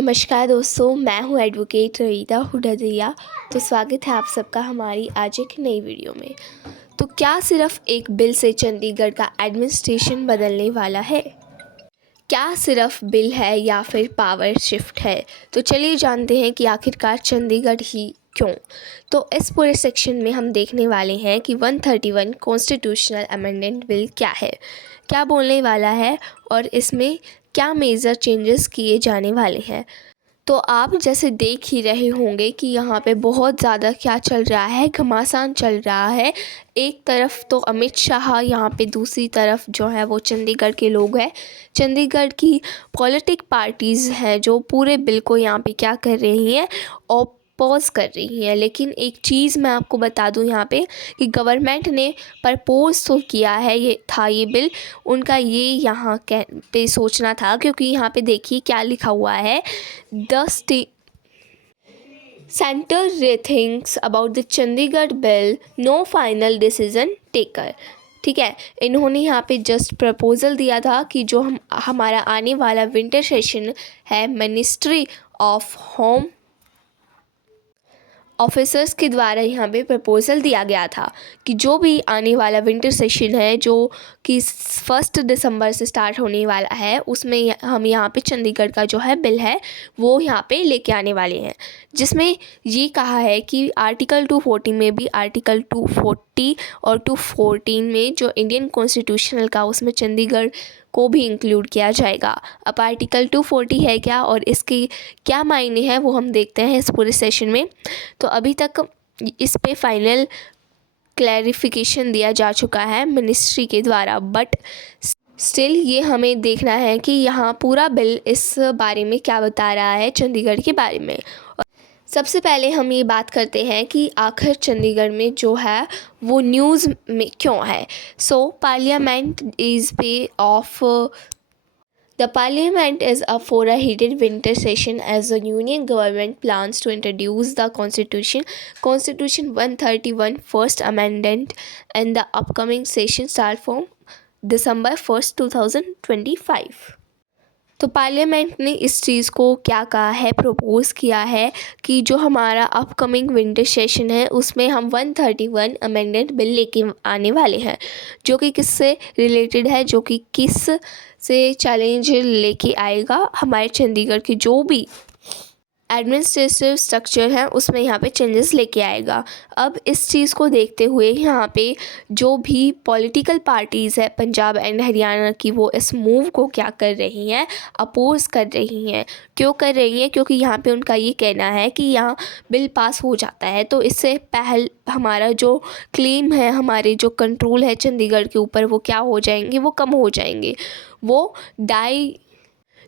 नमस्कार दोस्तों, मैं हूं एडवोकेट रीता हुडा। तो स्वागत है आप सबका हमारी आज एक नई वीडियो में। तो क्या सिर्फ एक बिल से चंडीगढ़ का एडमिनिस्ट्रेशन बदलने वाला है? क्या सिर्फ बिल है या फिर पावर शिफ्ट है? तो चलिए जानते हैं कि आखिरकार चंडीगढ़ ही क्यों। तो इस पूरे सेक्शन में हम देखने वाले हैं कि 131 कॉन्स्टिट्यूशनल अमेंडमेंट बिल क्या है, क्या बोलने वाला है और इसमें क्या मेजर चेंजेस किए जाने वाले हैं। तो आप जैसे देख ही रहे होंगे कि यहाँ पे बहुत ज़्यादा क्या चल रहा है, घमासान चल रहा है। एक तरफ तो अमित शाह यहाँ पे, दूसरी तरफ जो है वो चंडीगढ़ के लोग हैं। चंडीगढ़ की पॉलिटिक पार्टीज़ हैं जो पूरे बिल को यहाँ पे क्या कर रही हैं, ऑपोज कर रही हैं। लेकिन एक चीज़ मैं आपको बता दूं यहाँ पे कि गवर्नमेंट ने प्रपोज तो किया है, ये बिल उनका ये यहाँ पे सोचना था, क्योंकि यहाँ पे देखिए क्या लिखा हुआ है, the centre rethinks about the Chandigarh bill, no final decision taker. ठीक है, इन्होंने यहाँ पे जस्ट प्रपोज़ल दिया था कि जो हमारा आने वाला विंटर सेशन है, मिनिस्ट्री ऑफ होम ऑफिसर्स के द्वारा यहाँ पे प्रपोज़ल दिया गया था कि जो भी आने वाला विंटर सेशन है, जो कि 1 दिसंबर से स्टार्ट होने वाला है, उसमें हम यहाँ पे चंडीगढ़ का जो है बिल है वो यहाँ पे लेके आने वाले हैं, जिसमें ये कहा है कि आर्टिकल 240 में भी, आर्टिकल 240 और 214 में जो इंडियन कॉन्स्टिट्यूशनल का, उसमें चंडीगढ़ को भी इंक्लूड किया जाएगा। अब आर्टिकल 240 है क्या और इसके क्या मायने हैं वो हम देखते हैं इस पूरे सेशन में। तो अभी तक इस पे फाइनल क्लैरिफिकेशन दिया जा चुका है मिनिस्ट्री के द्वारा, बट स्टिल ये हमें देखना है कि यहाँ पूरा बिल इस बारे में क्या बता रहा है, चंडीगढ़ के बारे में। सबसे पहले हम ये बात करते हैं कि आखिर चंडीगढ़ में जो है वो न्यूज़ में क्यों है। सो पार्लियामेंट इज़ पे of The Parliament is up for a heated winter session as the Union government plans to introduce the Constitution 131 First Amendment, and the upcoming session start from December 1st, 2025. तो parliament ने इस चीज़ को क्या कहा है, propose किया है कि जो हमारा अपकमिंग विंटर सेशन है उसमें हम 131 अमेंडमेंट बिल लेके आने वाले हैं, जो कि किससे रिलेटेड है, जो कि किस से चैलेंज लेके आएगा, हमारे चंडीगढ़ की जो भी एडमिनिस्ट्रेटिव स्ट्रक्चर है उसमें यहाँ पे चेंजेस लेके आएगा। अब इस चीज़ को देखते हुए यहाँ पे जो भी पॉलिटिकल पार्टीज़ है पंजाब एंड हरियाणा की, वो इस मूव को क्या कर रही हैं, अपोज कर रही हैं। क्यों कर रही हैं? क्योंकि यहाँ पे उनका ये कहना है कि यहाँ बिल पास हो जाता है तो इससे पहले हमारा जो क्लेम है, हमारे जो कंट्रोल है चंडीगढ़ के ऊपर, वो क्या हो जाएंगे, वो कम हो जाएंगे, वो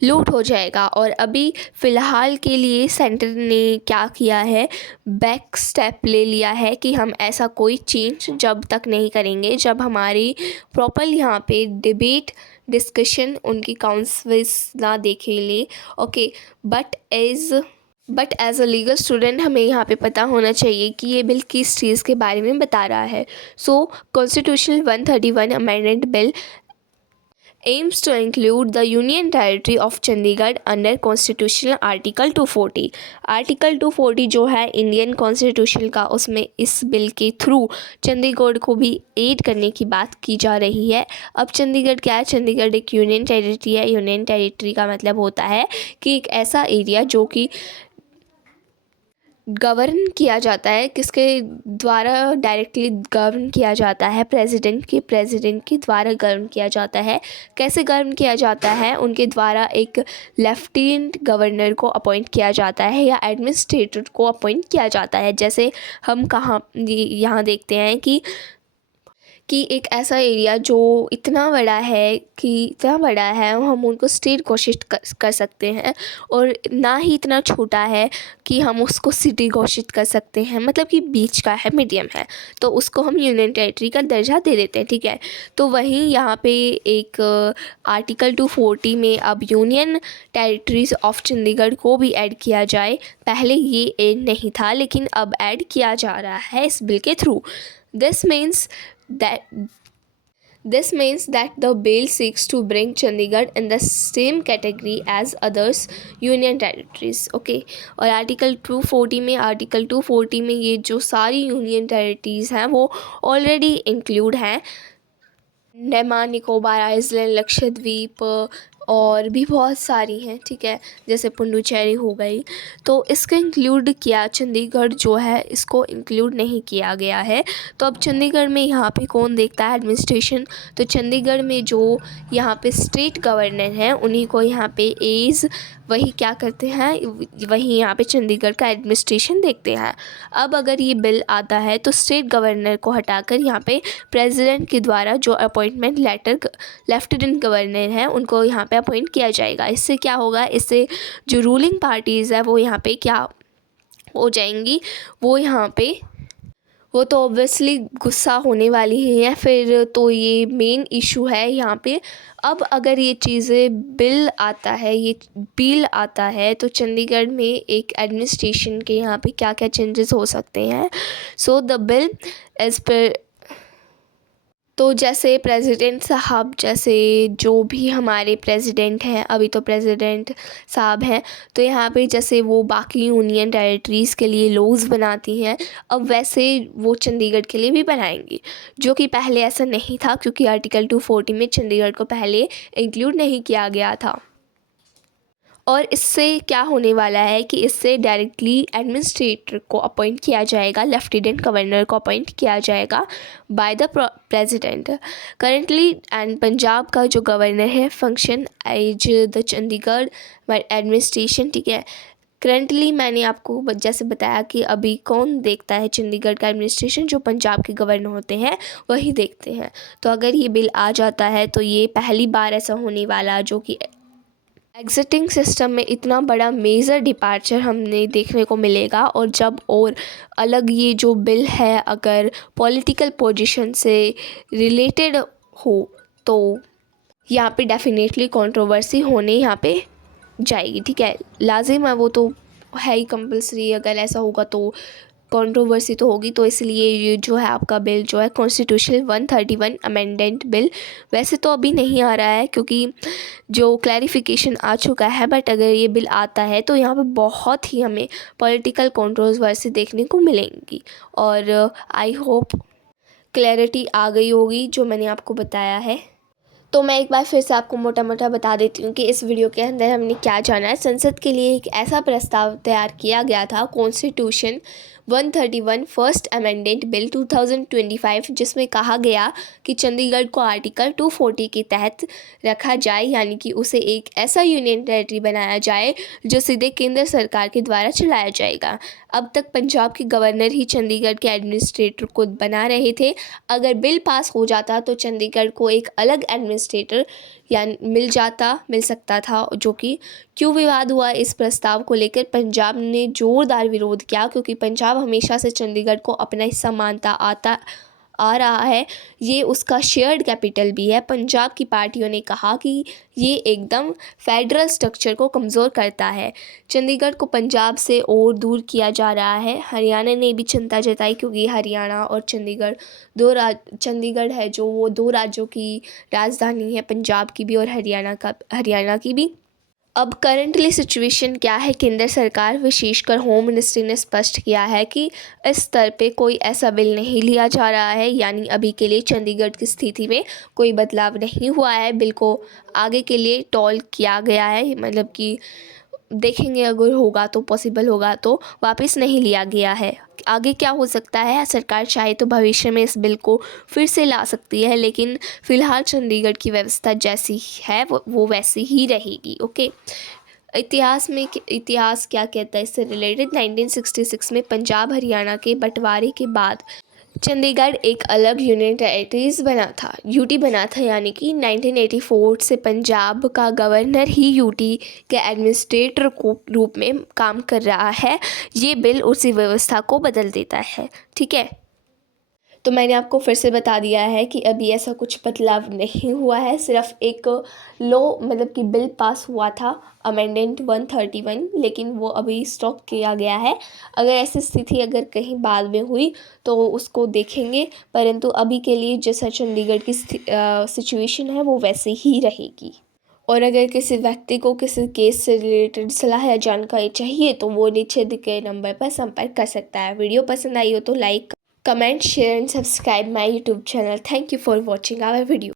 लूट हो जाएगा। और अभी फ़िलहाल के लिए सेंटर ने क्या किया है, बैक स्टेप ले लिया है कि हम ऐसा कोई चेंज जब तक नहीं करेंगे जब हमारी प्रॉपर यहाँ पे डिबेट डिस्कशन उनकी काउंसिल्स ना देखे ले। Okay, but as a legal student हमें यहाँ पे पता होना चाहिए कि ये बिल किस चीज़ के बारे में बता रहा है। So constitutional 131 amendment bill aims to include the Union Territory of Chandigarh under Constitutional Article 240। Article 240 जो है इंडियन कॉन्स्टिट्यूशन का, उसमें इस बिल के थ्रू चंडीगढ़ को भी ऐड करने की बात की जा रही है। अब चंडीगढ़ क्या है? चंडीगढ़ एक यूनियन टेरिटरी है। यूनियन टेरिटरी का मतलब होता है कि एक ऐसा एरिया जो कि गवर्न किया जाता है, किसके द्वारा डायरेक्टली गवर्न किया जाता है, प्रेसिडेंट के द्वारा गवर्न किया जाता है। कैसे गवर्न किया जाता है? उनके द्वारा एक लेफ्टिनेंट गवर्नर को अपॉइंट किया जाता है या एडमिनिस्ट्रेटर को अपॉइंट किया जाता है। जैसे हम यहाँ देखते हैं कि एक ऐसा एरिया जो इतना बड़ा है हम उनको स्टेट घोषित कर सकते हैं, और ना ही इतना छोटा है कि हम उसको सिटी घोषित कर सकते हैं, मतलब कि बीच का है, मीडियम है, तो उसको हम यूनियन टेरिटरी का दर्जा दे देते हैं। ठीक है, तो वहीं यहाँ पे एक आर्टिकल 240 में अब यूनियन टेरिटरीज ऑफ चंडीगढ़ को भी ऐड किया जाए। पहले ये ऐड नहीं था, लेकिन अब ऐड किया जा रहा है इस बिल के through. This means this means that the bill seeks to bring Chandigarh in the same category as others union territories. ओके, और आर्टिकल 240 में ये जो सारी यूनियन टेरिटरीज़ हैं वो ऑलरेडी इंक्लूड हैं। अंडमान निकोबार आइलैंड, लक्षद्वीप और भी बहुत सारी हैं, ठीक है, जैसे पुडुचेरी हो गई। तो इसको इंक्लूड किया, चंडीगढ़ जो है इसको इंक्लूड नहीं किया गया है। तो अब चंडीगढ़ में यहाँ पे कौन देखता है एडमिनिस्ट्रेशन? तो चंडीगढ़ में जो यहाँ पे स्टेट गवर्नर हैं उन्हीं को यहाँ पे एज वही क्या करते हैं, वही यहाँ पे चंडीगढ़ का एडमिनिस्ट्रेशन देखते हैं। अब अगर ये बिल आता है तो स्टेट गवर्नर को हटाकर यहाँ पे प्रेसिडेंट के द्वारा जो अपॉइंटमेंट लेटर लेफ्टिनेंट गवर्नर हैं उनको यहाँ पे अपॉइंट किया जाएगा। इससे क्या होगा, इससे जो रूलिंग पार्टीज़ है वो यहाँ पे क्या हो जाएंगी, वो तो ऑब्वियसली गुस्सा होने वाली ही है फिर। तो ये मेन इशू है यहाँ पे। अब अगर ये बिल आता है तो चंडीगढ़ में एक एडमिनिस्ट्रेशन के यहाँ पे क्या क्या चेंजेस हो सकते हैं। So the bill as per, तो जैसे प्रेसिडेंट साहब, जैसे जो भी हमारे प्रेसिडेंट हैं, अभी तो प्रेसिडेंट साहब हैं, तो यहाँ पे जैसे वो बाकी यूनियन टेरिटरीज़ के लिए लॉज बनाती हैं, अब वैसे वो चंडीगढ़ के लिए भी बनाएंगी, जो कि पहले ऐसा नहीं था क्योंकि आर्टिकल 240 में चंडीगढ़ को पहले इंक्लूड नहीं किया गया था। और इससे क्या होने वाला है कि इससे डायरेक्टली एडमिनिस्ट्रेटर को अपॉइंट किया जाएगा, लेफ्टिनेंट गवर्नर को अपॉइंट किया जाएगा by the president currently. And Punjab का जो गवर्नर है function as the Chandigarh administration, ठीक है। करेंटली मैंने आपको जैसे बताया कि अभी कौन देखता है चंडीगढ़ का एडमिनिस्ट्रेशन, जो पंजाब के गवर्नर होते हैं वही देखते हैं। तो अगर ये बिल आ जाता है तो ये पहली बार ऐसा होने वाला जो कि एग्जिटिंग सिस्टम में इतना बड़ा मेजर डिपार्चर हमने देखने को मिलेगा। और जब और अलग ये जो बिल है अगर पॉलिटिकल पोजीशन से रिलेटेड हो तो यहाँ पे डेफिनेटली कंट्रोवर्सी होने यहाँ पे जाएगी, ठीक है, लाजिम है, वो तो है ही कंपलसरी। अगर ऐसा होगा तो कंट्रोवर्सी तो होगी। तो इसलिए ये जो है आपका बिल जो है कॉन्स्टिट्यूशनल 131 अमेंडेंट बिल वैसे तो अभी नहीं आ रहा है क्योंकि जो क्लैरिफिकेशन आ चुका है, बट अगर ये बिल आता है तो यहाँ पे बहुत ही हमें पॉलिटिकल कंट्रोवर्सी देखने को मिलेंगी। और आई होप क्लैरिटी आ गई होगी जो मैंने आपको बताया है। तो मैं एक बार फिर से आपको मोटा मोटा बता देती हूँ कि इस वीडियो के अंदर हमने क्या जाना है। संसद के लिए एक ऐसा प्रस्ताव तैयार किया गया था, कॉन्स्टिट्यूशन 131 फर्स्ट अमेंडेंट बिल 2025, जिसमें कहा गया कि चंडीगढ़ को आर्टिकल 240 के तहत रखा जाए, यानी कि उसे एक ऐसा यूनियन टेरिटरी बनाया जाए जो सीधे केंद्र सरकार के द्वारा चलाया जाएगा। अब तक पंजाब के गवर्नर ही चंडीगढ़ के एडमिनिस्ट्रेटर को बना रहे थे। अगर बिल पास हो जाता तो चंडीगढ़ को एक अलग एडमिनिस्ट्रेटर या मिल सकता था, जो कि क्यों विवाद हुआ इस प्रस्ताव को लेकर पंजाब ने ज़ोरदार विरोध किया क्योंकि पंजाब हमेशा से चंडीगढ़ को अपना हिस्सा मानता आ रहा है। ये उसका शेयर्ड कैपिटल भी है। पंजाब की पार्टियों ने कहा कि ये एकदम फेडरल स्ट्रक्चर को कमज़ोर करता है, चंडीगढ़ को पंजाब से और दूर किया जा रहा है। हरियाणा ने भी चिंता जताई क्योंकि हरियाणा और चंडीगढ़ चंडीगढ़ है जो वो दो राज्यों की राजधानी है, पंजाब की भी और हरियाणा की भी। अब करंटली सिचुएशन क्या है, केंद्र सरकार विशेषकर होम मिनिस्ट्री ने स्पष्ट किया है कि इस स्तर पे कोई ऐसा बिल नहीं लिया जा रहा है, यानी अभी के लिए चंडीगढ़ की स्थिति में कोई बदलाव नहीं हुआ है। बिल को आगे के लिए टॉल किया गया है, मतलब कि देखेंगे अगर होगा तो पॉसिबल होगा तो वापस नहीं लिया गया है। आगे क्या हो सकता है, सरकार चाहे तो भविष्य में इस बिल को फिर से ला सकती है, लेकिन फ़िलहाल चंडीगढ़ की व्यवस्था जैसी है वो वैसी ही रहेगी। ओके, इतिहास क्या कहता है इससे रिलेटेड। 1966 में पंजाब हरियाणा के बंटवारे के बाद चंडीगढ़ एक अलग यूनियन टेरिटरीज यूटी बना था, यानी कि 1984 से पंजाब का गवर्नर ही यूटी के एडमिनिस्ट्रेटर को रूप में काम कर रहा है। ये बिल उसी व्यवस्था को बदल देता है, ठीक है। तो मैंने आपको फिर से बता दिया है कि अभी ऐसा कुछ बदलाव नहीं हुआ है, सिर्फ एक मतलब कि बिल पास हुआ था अमेंडेंट 131, लेकिन वो अभी स्टॉप किया गया है। अगर ऐसी स्थिति अगर कहीं बाद में हुई तो उसको देखेंगे, परंतु अभी के लिए जैसा चंडीगढ़ की सिचुएशन है वो वैसे ही रहेगी। और अगर किसी व्यक्ति को किसी केस से रिलेटेड सलाह या जानकारी चाहिए तो वो नीचे दिए गए नंबर पर संपर्क कर सकता है। वीडियो पसंद आई हो तो like, comment, share and subscribe my YouTube channel. Thank you for watching our video.